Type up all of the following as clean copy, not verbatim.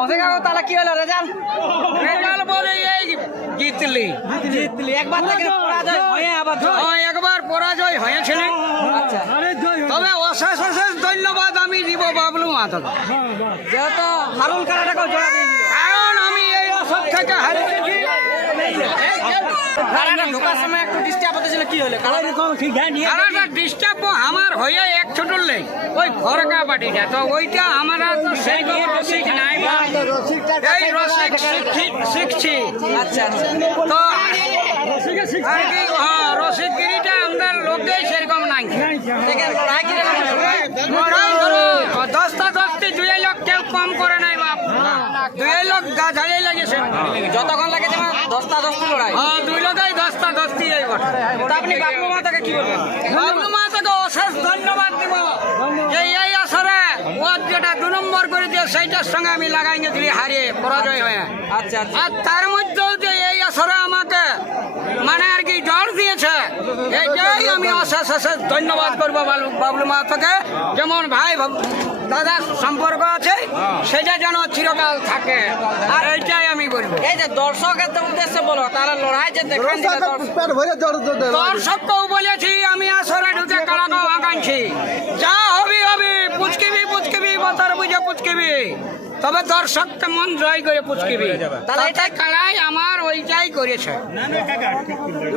বসে কাকু তাহলে কি হলো রেজাল্ট? রেজাল্ট বলে এই জিতলি একবার থেকে পরাজয় হয়ে আবার জয়। একবার পরাজয় হয়েছিল। আচ্ছা, তবে অশেষ অশেষ ধন্যবাদ আমি দিব বাবলু মাতাকে, যেহেতু হারুন কারাটাকেও জোড়া দিয়ে দিল। কারণ আমি এই অসব থেকে হারিয়েছি। কারাটা ঢোকার সময় একটু ডিস্টার্ব হতেছিল, কি হলো? কারাটা ডিস্টার্ব আমার হয়ে এক ছোটর লেগ ওই ফরকা বাটিটা, তো ওইটা আমরা তো সেই রসিক নাই বা এই রসিক শিখছি। আচ্ছা আচ্ছা, তো আর কি রসিকগিরিটা আমাদের লোকেই সেরকম নাই। দেখেন লড়াই কিরকম হলো? লড়াই ধরো দশটা দশটি দুই লোক কেউ কম করে নাই বাপ, দুই লোক গাঝাই লাগেছে। যতক্ষণ লাগে যেমন 10টা 10টি লড়াই। দুই লোকাই দশটা দশটি এই বটে। তা আপনি বাবলু মাতাকে কি বলবেন? বাবলু মাতাকে অশেষ ধন্যবাদ দিব যে এই আসরে ও যেটা 2 নম্বর করে দিয়ে সেইটার সঙ্গে আমি লাগাই গেছিলি হারিয়ে পরাজয় হয়ে। আচ্ছা আচ্ছা, আর তার মধ্যেও যে এই আসরে আমাকে মানে আর কি জোর দিয়েছে, এইটাই আমি অশেষ অশেষ ধন্যবাদ করবো বাবলু মাতাকে। যেমন ভাই দাদার সম্পর্ক আছে সেটা যেন চিরকাল থাকে, আর এইটাই আমি বলবো। এই যে দর্শকের উদ্দেশ্যে বলো, তাহলে লড়াই যে দেখেন দর্শককেও বলেছি আমি আসরে ঢুকে কাড়াকেও আঁকাইছি, যা হবি হবি, পুচকিবি বতার বুঝে পুচকিবি, তবে দর্শককে মন জয় করে পুচকিবি। তাহলে এটা কাড়াই আমার ওইটাই করেছে।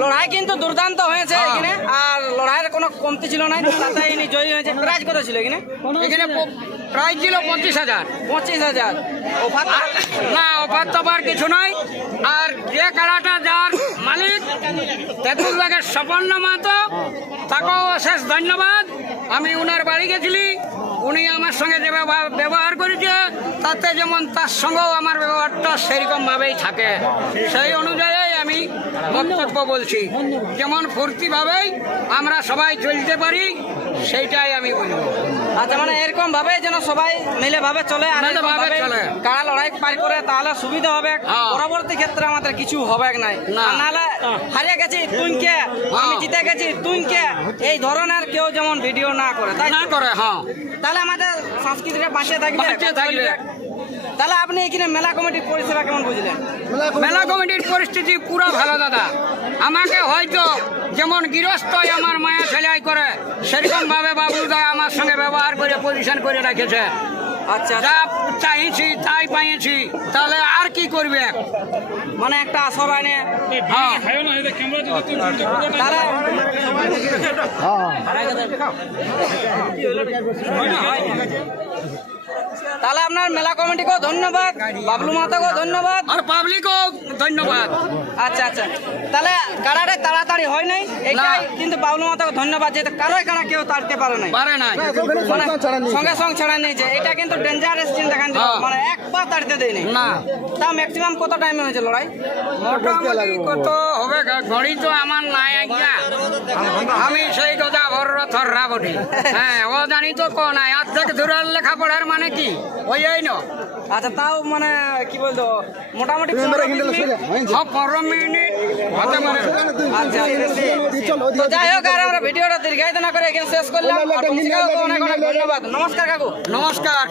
লড়াই কিন্তু দুর্দান্ত হয়েছে এখানে, আর লড়াইয়ের কোনো কমতি ছিল না, তাতে ইনি জয়ী হয়েছে। প্রাইজ কত ছিল এখানে? এখানে প্রাইজ ছিল 25,000। 25,000। অফার না, অফার তো আর কিছু নয়। আর যে কাড়াটা যার মালিক তেঁতুলবাগের স্বপর্ণ মাহাতো, তাকেও অশেষ ধন্যবাদ। আমি উনার বাড়ি গেছিলি, উনি আমার সঙ্গে যে ব্যবহার করেছে তাতে যেমন তার সঙ্গেও আমার ব্যবহারটা সেরকমভাবেই থাকে, সেই অনুযায়ী আমি বক্তব্য বলছি। যেমন ফুর্তিভাবেই আমরা সবাই চলতে পারি সেইটাই আমি বলবো। আচ্ছা, মানে এরকম ভাবে যেন সবাই মিলে ভাবে চলে, আর মিলে ভাবে চলে। কারা লড়াই পার করে তাহলে সুবিধা হবে। হ্যাঁ। পরবর্তী ক্ষেত্রে আমাদের কিছু হবে নাই, না। আর নাহলে হারিয়ে গেছি তুইকে, আমি জিতে গেছি তুইকে, এই ধরনের কেউ যেমন ভিডিও না করে, তাই না করে। হ্যাঁ, তাহলে আমাদের সংস্কৃতিটা বাঁচিয়ে থাকবে। বাঁচিয়ে থাকবে। তাহলে আপনি এখানে মেলা কমিটির পরিষেবা কেমন বুঝলেন? মেলা কমিটির পরিস্থিতি পুরো ভালো দাদা। আমাকে হয়তো যেমন গৃহস্থই আমার মায়া ছেলাই করে সেরকম ভাবে বাবুদা আমার সঙ্গে ব্যবহার করে পজিশন করে রেখেছে। আচ্ছা, যা চাইছি তাই পাইছি, তাহলে আর কি করবে? মানে একটা সবাই নিয়ে হ্যাঁ, তাহলে তাহলে আপনার মেলা কমিটিকেও ধন্যবাদ, বাবলু মাতাকেও ধন্যবাদ, আর পাবলিকও ধন্যবাদ। আচ্ছা আচ্ছা, তাহলে কারাটা তাড়াতাড়ি হয় নাই, এইটাই কিন্তু বাবলু মাতাকে ধন্যবাদ, যে কারোই কারা কেউ তাড়তে পারে নাই, পারে নাই। মানে সঙ্গে সঙ্গে ছাড়া নিয়েছে। এটা কিন্তু ডেঞ্জারাস চিন্তা দেখান, মানে একবার তাড়তে দেয় নাই না। তা ম্যাক্সিমাম কত টাইমে হয়েছে লড়াই? মোটামুটি কত হবে ঘড়ি তো আমার নাই আজ্ঞা, আমি সেই কথা ভর থররা বটি। হ্যাঁ, ও জানি তো ক নাই অর্ধেক দূরের লেখাপড়ার মানে কি ওই ন। আচ্ছা, তাও মানে কি বলতো মোটামুটি 15 মিনিট হতে পারে। আচ্ছা, তো যাই হোক, আর আমরা ভিডিওটা দীর্ঘায়িত না করে এখানে শেষ করলাম। আর অনেক অনেক ধন্যবাদ। নমস্কার কাকু। নমস্কার।